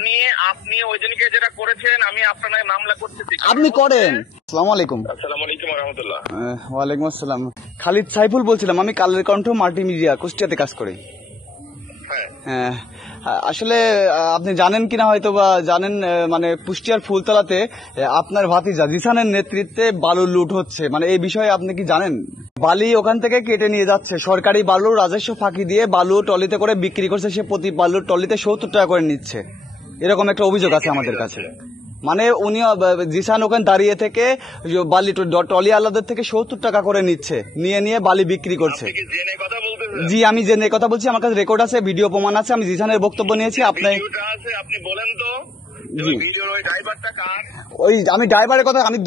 আপনি আপনি ওই দিনকে যেটা করেছেন আমি আপনার নামে মামলা করতেছি। আপনি করেন। আসসালামু আলাইকুম। আসসালামু আলাইকুম ওয়া রাহমাতুল্লাহ। ওয়ালাইকুম আসসালাম। খালিদ সাইফুল বলছিলাম, আমি কালের কণ্ঠ মাল্টিমিডিয়া কুষ্টিয়াতে কাজ করি। হ্যাঁ, আসলে আপনি জানেন কিনা হয়তো বা জানেন, মানে কুষ্টিয়ার ফুলতলাতে আপনার ভাতিজা জিসানের নেতৃত্বে বালু লুট হচ্ছে, মানে এই বিষয়ে আপনি কি জানেন? বালি ওখান থেকে কেটে নিয়ে যাচ্ছে, সরকারি বালু রাজস্ব ফাঁকি দিয়ে বালু ট্রলিতে করে বিক্রি করছে, সে প্রতি বালুর ট্রলিতে 70 টাকা করে নিচ্ছে, এরকম একটা অভিযোগ আছে আমাদের কাছে। মানে উনি জিসান ওখানে দাঁড়িয়ে থেকে বালি ট্রলি আলাদের থেকে 70 টাকা করে নিচ্ছে, নিয়ে বালি বিক্রি করছে। জি, আমি জেনে কথা বলছি, আমার কাছে রেকর্ড আছে, ভিডিও প্রমাণ আছে, আমি জিসানের বক্তব্য নিয়েছি। আপনি বলেন তো ওই আমি ড্রাইভারের কথা, আমি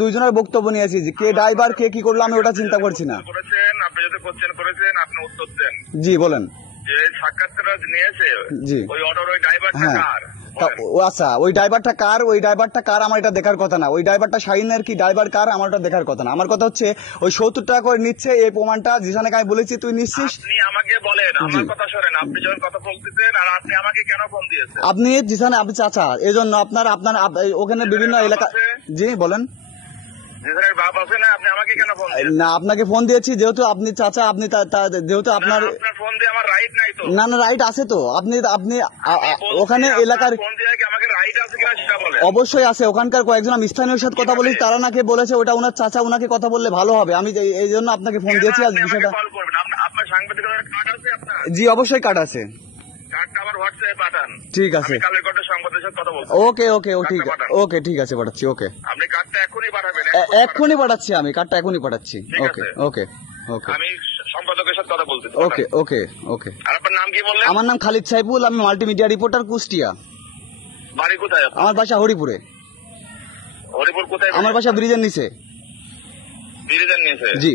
দুইজনের বক্তব্য নিয়েছি, যে কে ড্রাইভার কে কি করলো আমি ওটা চিন্তা করছি না। আপনি যদি কোশ্চেন করেছেন আপনি উত্তর দেন। জি বলেন। যে সাক্ষাৎকার নিয়েছে জি ওই অটোর ওই ড্রাইভারটা কার? আচ্ছা, ওই ড্রাইভারটা কার আমার এটা দেখার কথা না। ওই ড্রাইভারটা শাহিনের কি ড্রাইভার কার আমার ওটা দেখার কথা না। আমার কথা হচ্ছে ওই 70 টাকা করে নিচ্ছে, এই প্রমাণটা জিসানকে আমি বলেছি, তুই নিচ্ছিস। আপনি আমাকে বলেন, আমার কথা শোনেন, আপনি যখন কথা বলতেছেন আর আপনি আমাকে কেন ফোন দিয়েছেন? আপনি জিসান আপনি চাচা, এই জন্য আপনার ওখানে বিভিন্ন এলাকা। জি বলেন। জিসানের বাপ আছে না, আপনি আমাকে কেন ফোন দিয়েছেন? না, আপনাকে ফোন দিয়েছি যেহেতু আপনি চাচা, আপনি যেহেতু আপনার ফোন দিয়ে আমার রাইট নাই তো। না রাইট আছে তো। আপনি ওখানে এলাকার ফোন দিয়ে কি আমাকে রাইট আছে কিনা সেটা বলেন। অবশ্যই আছে, ওখানকার কয়েকজন আমি স্থানীয় সাথে কথা বলেছি, তারা নাকি বলেছে ওটা ওনার চাচা, ওনাকে কথা বললে ভালো হবে। আমি এই জন্য আপনাকে ফোন দিয়েছি আজ বিষয়টা। আপনার সাংবাদিকতার কার্ড আছে আপনার? জি অবশ্যই কার্ড আছে। কার্ডটা আমার হোয়াটসঅ্যাপে পাঠান। ঠিক আছে, আমি কালের কণ্ঠের সাংবাদিকের সাথে কথা বলছি। ঠিক আছে পাঠাচ্ছি। ওকে, আপনি কার্ডটা এখনই পাঠাবেন। এখনই পাঠাচ্ছি, আমি কার্ডটা এখনই পাঠাচ্ছি। ওকে আমি সম্পাদকের সাথে কথা বলতেছি। ওকে। আর আপনার নাম কি বললেন? আমার নাম খালিদ সাইফুল, আমি মাল্টিমিডিয়া রিপোর্টার, কুষ্টিয়া। বাড়ি কোথায়? আমার বাসা হরিপুরে। হরিপুর কোথায়? আমার বাসা ব্রিজের নিচে। ব্রিজের নিচে? জি।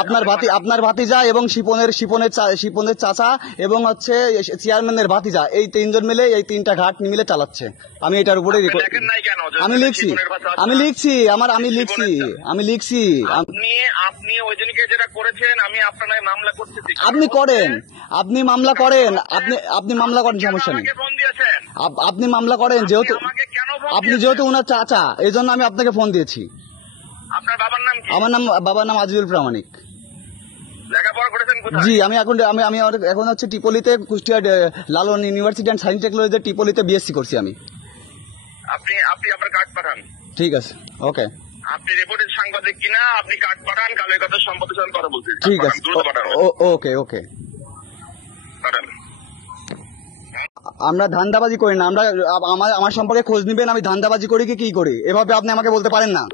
আপনার ভাতিজা এবং শিপনের চাচা এবং হচ্ছে চেয়ারম্যানের ভাতিজা, এই 3 জন মিলে এই 3টা ঘাট মিলে চালাচ্ছে। আমি এটার উপরে আমি লিখছি। আপনি ওই দিনকে যেটা করেছেন আমি আপনার নামে মামলা করতেছি। আপনি মামলা করেন, আপনি মামলা করেন, সমস্যা নেই। আপনি মামলা করেন, যেহেতু ওনার চাচা, এই জন্য আমি আপনাকে ফোন দিয়েছি। আপনার বাবার নাম কি? আমার বাবার নাম আজিজুল প্রামাণিক। লেখাপড়া করেছেন কোথায়? জি, আমি এখন হচ্ছে টিপলিতে, কুষ্টিয়া লালন ইউনিভার্সিটি অ্যান্ড সায়েন্স টেকনোলজিতে টিপলিতে বিএসসি করছি আমি। আপনি আপনার কার্ড পাঠান। ঠিক আছে, ওকে। আপনি রিপোর্টের সাংবাদিক কিনা, আপনি কার্ড পাঠান, কালের কথা সম্পাদকের সাথে কথা বলছি। ঠিক আছে, ওকে। আমরা ধান্দাবাজি করি না, আমার সম্পর্কে খোঁজ নিবেন, আমি ধান্দাবাজি করি কি করি, এভাবে আপনি আমাকে বলতে পারেন না।